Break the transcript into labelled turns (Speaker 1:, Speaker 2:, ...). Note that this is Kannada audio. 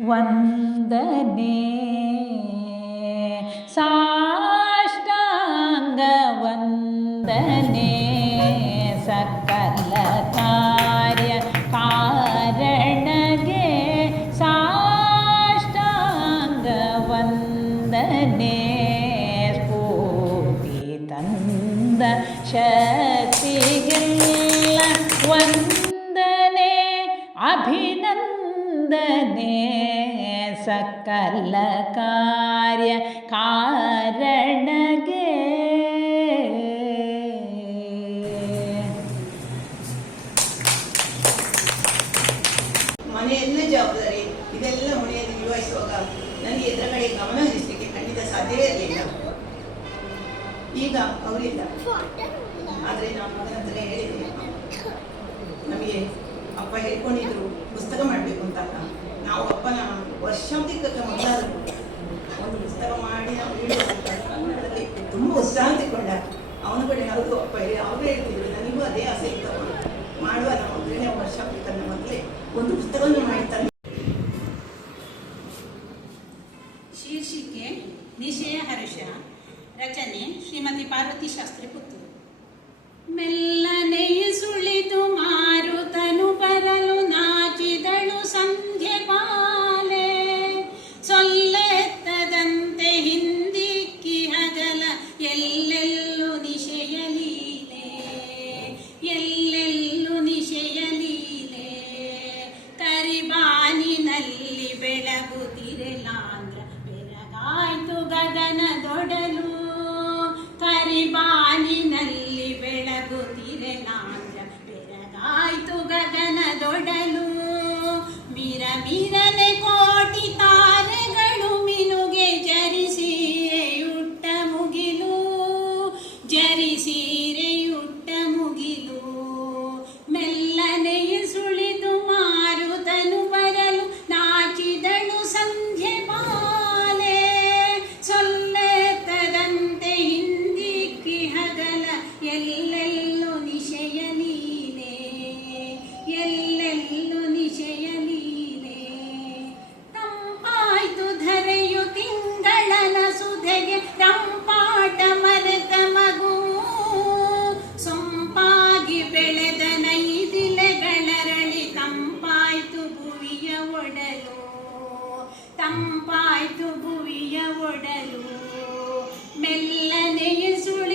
Speaker 1: ವಂದನೆ ಸಾಷ್ಟಾಂಗ ವಂದನೆ ಸಕಲ ಕಾರ್ಯ ಕಾರಣಗೆ ಸಾಷ್ಟಾಂಗ ವಂದನೆ ಸ್ಫೂರ್ತಿ ತಂದ ಶಕ್ತಿಗೆಲ್ಲ ವಂದನೆ ಅಭಿನಂದನೆ ಸಕಲ ಕಾರ್ಯ ಕಾರಣಗೆ.
Speaker 2: ಮನೆಯಲ್ಲೇ ಜವಾಬ್ದಾರಿ, ಇದೆಲ್ಲ ಮನೆಯಲ್ಲಿ ನಿರ್ವಹಿಸುವಾಗ ನನಗೆ ಇದರ ಕಡೆ ಗಮನ ಹರಿಸಲಿಕ್ಕೆ ಖಂಡಿತ ಸಾಧ್ಯವೇ ಇರಲಿಲ್ಲ. ಈಗ ಅವರಿಲ್ಲ. ಆದರೆ ನಾನು ಮಗನ ಹತ್ರ ಹೇಳಿದೆ ನಮಗೆ ಅಪ್ಪ ಹೇಳ್ಕೊಂಡಿದ್ರು ವರ್ಷಾಂತಿಕಕ್ಕೆ ಮೊದಲಾದರೂ ಒಂದು ಪುಸ್ತಕ ಮಾಡಿ ಕನ್ನಡದಲ್ಲಿ ತುಂಬ ಉತ್ಸಾಹ ತಗೊಂಡ ಅವನ ಕಡೆ ಹೌದು ಅಪ್ಪ ಹೇಳಿ, ಅವರು ಹೇಳ್ತಿದ್ರು, ನನಗೂ ಅದೇ ಆಸೆ ಇತ್ತವ ಮಾಡುವ ನಾವು ಮೊದಲನೇ ತನ್ನ ಮೊದಲೇ ಒಂದು ಪುಸ್ತಕವನ್ನು ಮಾಡಿ ತಂದೆ.
Speaker 3: ಶೀರ್ಷಿಕೆ ನಿಶಯ ಹರ್ಷ, ರಚನೆ, ಶ್ರೀಮತಿ ಪಾರ್ವತಿ ಶಾಸ್ತ್ರಿ ಪುತ್ತೂರು. 你爸你 ತಂಪಾಯ್ತು ಭುವಿಯ ಒಡಲು. ಮೆಲ್ಲನೆಯ ಸುಳಿದು